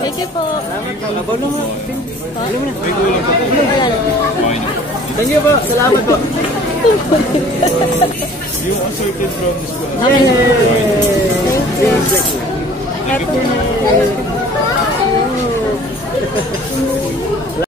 Thank you po. Labaw na mo. Alam na. Thank you po. Salamat po. You assorted from this one. Thank you.